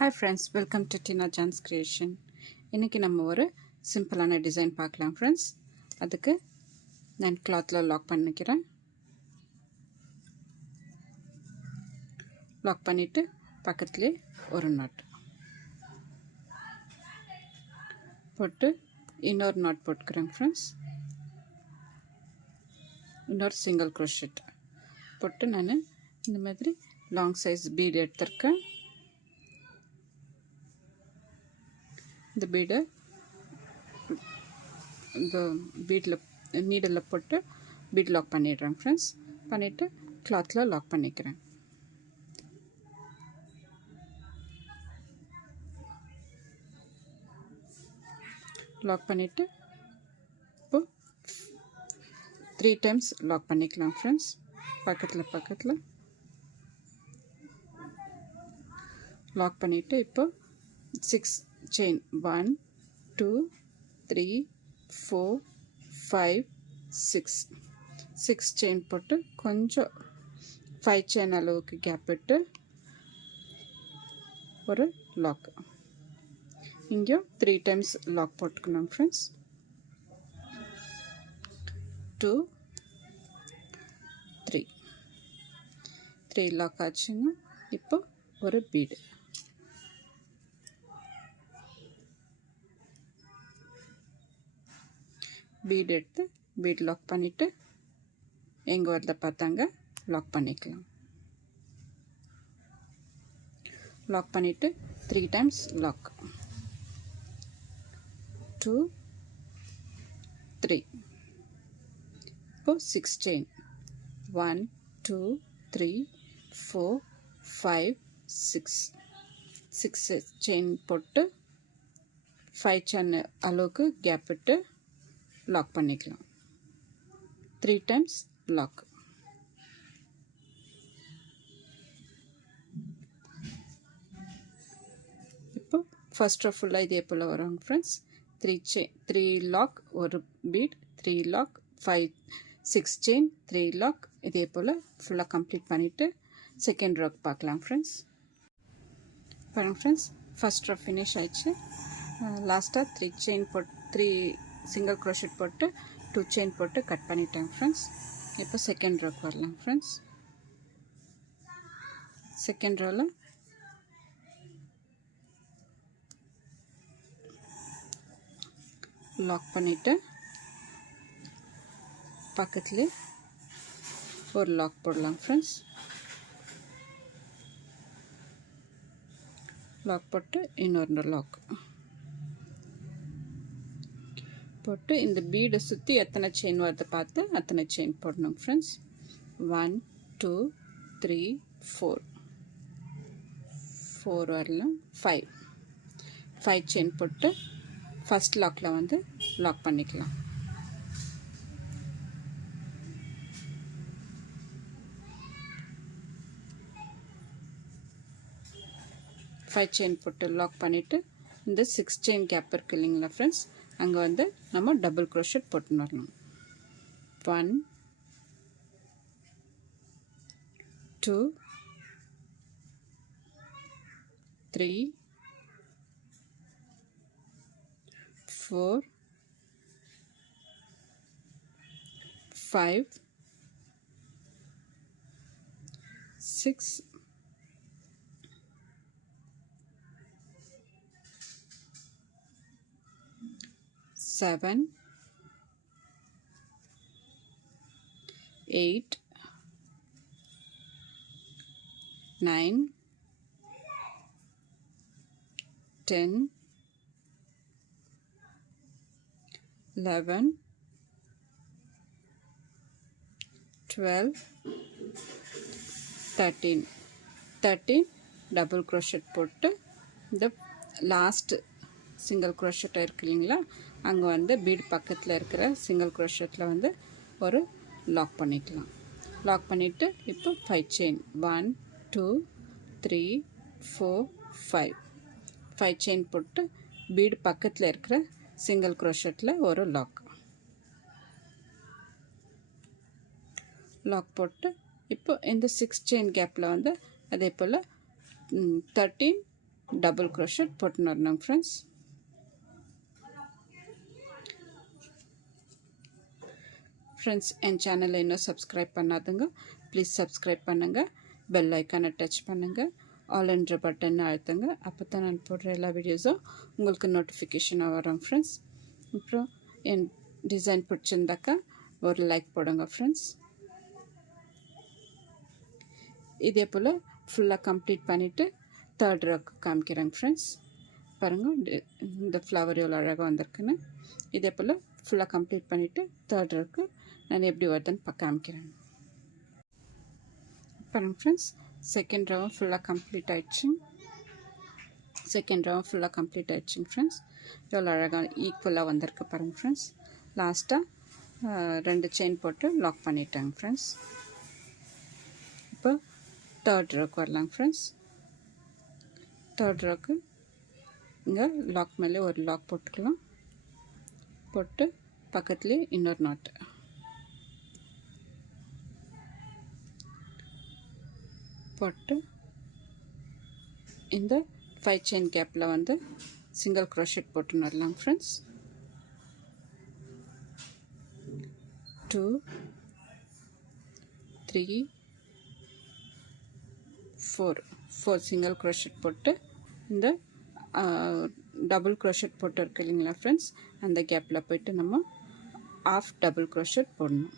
Hi friends, welcome to Tina Jan's Creation. இன்னைக்கு நம்ம ஒரு சிம்பிளான டிசைன் பார்க்கலாம் friends. அதுக்கு நான் clothல லாக் பண்ணிக்கிறேன். லாக் பண்ணிட்டு பக்கத்துலயே ஒரு knot போட்டு இன்னொரு knot போட்டுக்கிறேன் friends. இன்னொரு single crochet போட்டு நான் இந்த மாதிரி long size bead எடுத்துர்க்கேன். இந்த பீடை இந்த பீடில் நீடில் போட்டு பீட் லாக் பண்ணிடுறேன் ஃப்ரெண்ட்ஸ். பண்ணிவிட்டு கிளாத்தில் லாக் பண்ணிக்கிறேன். லாக் பண்ணிவிட்டு இப்போ 3 டைம்ஸ் லாக் பண்ணிக்கலாம் ஃப்ரெண்ட்ஸ். பக்கத்தில் லாக் பண்ணிவிட்டு இப்போ 6 chain 1 2 3 4 5 6 chain போட்டு கொஞ்சம் 5 chain அளவுக்கு கேப் விட்டு ஒரு லாக். இங்கே 3 டைம்ஸ் லாக் போட்டுக்கணும் ஃப்ரெண்ட்ஸ். 2 3 லாக் ஆச்சுங்க. இப்போ ஒரு பீடு பீட் எடுத்து பீட் லாக் பண்ணிவிட்டு எங்கே வரத பார்த்தாங்க லாக் பண்ணிக்கலாம். லாக் பண்ணிவிட்டு 3 டைம்ஸ் லாக். 2 3 இப்போ 6 chain 1 2 3 4 5 6 chain போட்டு 5 chain அளவுக்கு கேப் விட்டு லாக் பண்ணிக்கலாம். 3 டைம்ஸ் லாக். இப்போ ஃபர்ஸ்ட் ரோ ஃபுல்லாக இதே போல் வரும் ஃப்ரெண்ட்ஸ். 3 லாக் ஒரு பீட் 3 லாக் 6 chain 3 லாக் இதே போல் ஃபுல்லாக கம்ப்ளீட் பண்ணிவிட்டு செகண்ட் ரோக்கு பார்க்கலாம் ஃப்ரெண்ட்ஸ். பாருங்கள் ஃப்ரெண்ட்ஸ், ஃபர்ஸ்ட் ரோ ஃபினிஷ் ஆயிடுச்சு. லாஸ்ட்டாக 3 chain போட்டு 3 சிங்கிள் crochet போட்டு 2 chain போட்டு கட் பண்ணிட்டேன் ஃப்ரெண்ட்ஸ். இப்போ செகண்ட் ரோக்கு வரலாம் ஃப்ரெண்ட்ஸ். செகண்ட் ரோவில் லாக் பண்ணிவிட்டு பக்கத்துலேயே ஒரு லாக் போடலாம் ஃப்ரெண்ட்ஸ். லாக் போட்டு இன்னொரு லாக் போட்டு இந்த பீடை சுற்றி எத்தனை செயின் வருது பார்த்து அத்தனை செயின் போடணும் ஃப்ரெண்ட்ஸ். 1 2 3 4 வரலாம் 5 செயின் போட்டு ஃபர்ஸ்ட் லாக்கில் வந்து லாக் பண்ணிக்கலாம். ஃபைவ் செயின் போட்டு லாக் பண்ணிவிட்டு இந்த 6 chain கேப் இருக்கு இல்லைங்களா ஃப்ரெண்ட்ஸ், அங்கே வந்து நம்ம டபுள் crochet போட்டுன்னு வரணும். 1 2 3 4 5 6 7 8 9 10 11 12 13 டபுள் crochet போட்டு இந்த லாஸ்ட் சிங்கிள் crochet இருக்கு இல்லைங்களா, அங்கே வந்து பீட் பக்கத்தில் இருக்கிற சிங்கிள் crochetல வந்து ஒரு லாக் பண்ணிக்கலாம். லாக் பண்ணிவிட்டு இப்போ 5 chain 1 2 3 4 5 chain போட்டு பீட் பக்கத்தில் இருக்கிற சிங்கிள் crochetல ஒரு லாக் போட்டு இப்போ இந்த 6 chain கேப்பில் வந்து அதே போல் 13 டபுள் crochet போட்டுன்னு வரணும் ஃப்ரெண்ட்ஸ். ஃப்ரெண்ட்ஸ் என் சேனலை இன்னும் சப்ஸ்கிரைப் பண்ணாதுங்க, ப்ளீஸ் சப்ஸ்கிரைப் பண்ணுங்கள், பெல் ஐக்கானை டச் பண்ணுங்கள், ஆல் என்ற பட்டன் அழுத்துங்க. அப்போ தான் நான் போடுற எல்லா வீடியோஸும் உங்களுக்கு நோட்டிஃபிகேஷனாக வரும் ஃப்ரெண்ட்ஸ். அப்புறம் என் டிசைன் பிடிச்சிருந்தாக்கா ஒரு லைக் போடுங்க ஃப்ரெண்ட்ஸ். இதே போல் ஃபுல்லாக கம்ப்ளீட் பண்ணிவிட்டு தேர்ட் ரோக்கு காமிக்கிறேங்க ஃப்ரெண்ட்ஸ். பாருங்கள் இந்த ஃப்ளவர் எவ்வளோ அழகாக வந்திருக்குன்னு. இதே போல் ஃபுல்லாக கம்ப்ளீட் பண்ணிவிட்டு தேர்ட் ரோக்கு நான் எப்படி வருதுன்னு காமிக்கிறேன். பாருங்கள் ஃப்ரெண்ட்ஸ், செகண்ட் ரவும் ஃபுல்லாக கம்ப்ளீட் ஆகிடுச்சு. ஃப்ரெண்ட்ஸ். எவ்வளோ அழகாக ஈக்குவலாக வந்திருக்கு பாருங்கள் ஃப்ரெண்ட்ஸ். லாஸ்ட்டாக 2 செயின் போட்டு லாக் பண்ணிட்டாங்க ஃப்ரெண்ட்ஸ். இப்போ தேர்ட் ரோக்கு வரலாங்க ஃப்ரெண்ட்ஸ். தேர்ட் ரோக்கு இங்கே லாக் மேலே ஒரு லாக் போட்டுக்கலாம். போட்டு பக்கத்துலேயே இன்னொரு நாட்டு போட்டு இந்த 5 செயின் கேப்பில் வந்து சிங்கிள் crochet போட்டுன்னு வரலாம் ஃப்ரெண்ட்ஸ். 2 3 4 சிங்கிள் crochet போட்டு இந்த டபுள் crochet போட்டு இருக்கு இல்லைங்களா ஃப்ரெண்ட்ஸ், அந்த கேப்பில் போய்ட்டு நம்ம ஆஃப் டபுள் crochet போடணும்.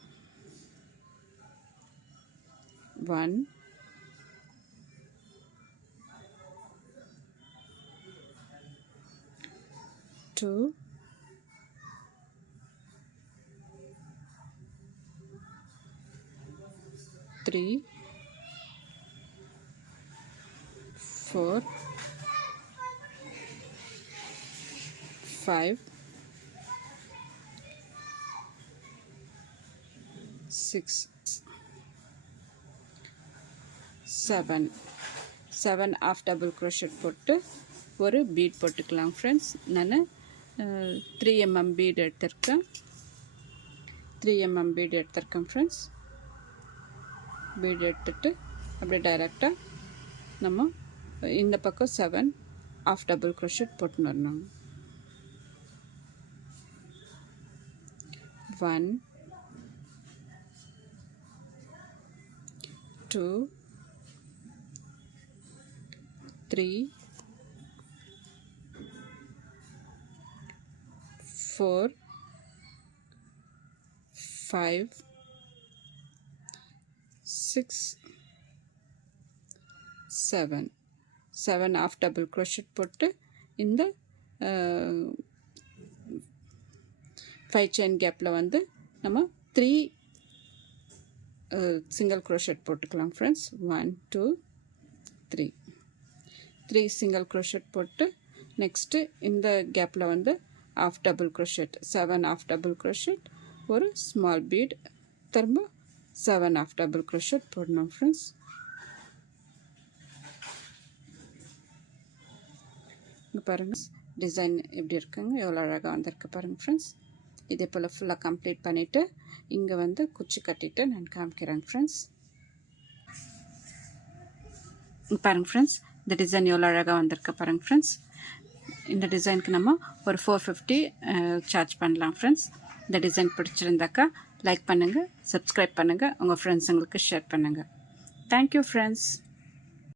1 2 3 4 5 6 7 ஆஃப் டபுள் crochet போட்டு ஒரு பீட் போட்டுக்கலாம் ஃப்ரெண்ட்ஸ். நான் 3 mm பீட் எடுத்திருக்கேன். ஃப்ரெண்ட்ஸ். பீட் எடுத்துட்டு அப்படியே டைரெக்டாக நம்ம இந்த பக்கம் 7 ஆஃப் டபுள் crochet போட்டுன்னு வரணும். 1 2 3 4 5 6 7 ஆஃப் டபுள் crochet போட்டு இந்த 5 செயின் கேப்பில் வந்து நம்ம 3 சிங்கிள் crochet போட்டுக்கலாம் ஃப்ரெண்ட்ஸ். 1 2 3 சிங்கிள் crochet போட்டு நெக்ஸ்ட்டு இந்த கேப்பில் வந்து half double crochet 7 of double crochet ஒரு ஸ்மால் பீட், திரும்ப 7 ஆஃப் டபுள் crochet போடணும் ஃப்ரெண்ட்ஸ். இங்கே பாருங்கள் டிசைன் எப்படி இருக்குங்க, எவ்வளோ அழகாக வந்திருக்கு பாருங்கள் ஃப்ரெண்ட்ஸ். இதே போல் ஃபுல்லாக கம்ப்ளீட் பண்ணிவிட்டு இங்கே வந்து குச்சி கட்டிட்டு நான் காமிக்கிறேங்க ஃப்ரெண்ட்ஸ். பாருங்கள் ஃப்ரெண்ட்ஸ், இந்த டிசைன் எவ்வளோ அழகாக வந்திருக்கு பாருங்கள் ஃப்ரெண்ட்ஸ். இந்த டிசைனுக்கு நம்ம ஒரு 450 சார்ஜ் பண்ணலாம் ஃப்ரெண்ட்ஸ். இந்த டிசைன் பிடிச்சிருந்தாக்கா லைக் பண்ணுங்கள், சப்ஸ்கிரைப் பண்ணுங்கள், உங்கள் ஃப்ரெண்ட்ஸுங்களுக்கு ஷேர் பண்ணுங்கள். Thank you friends.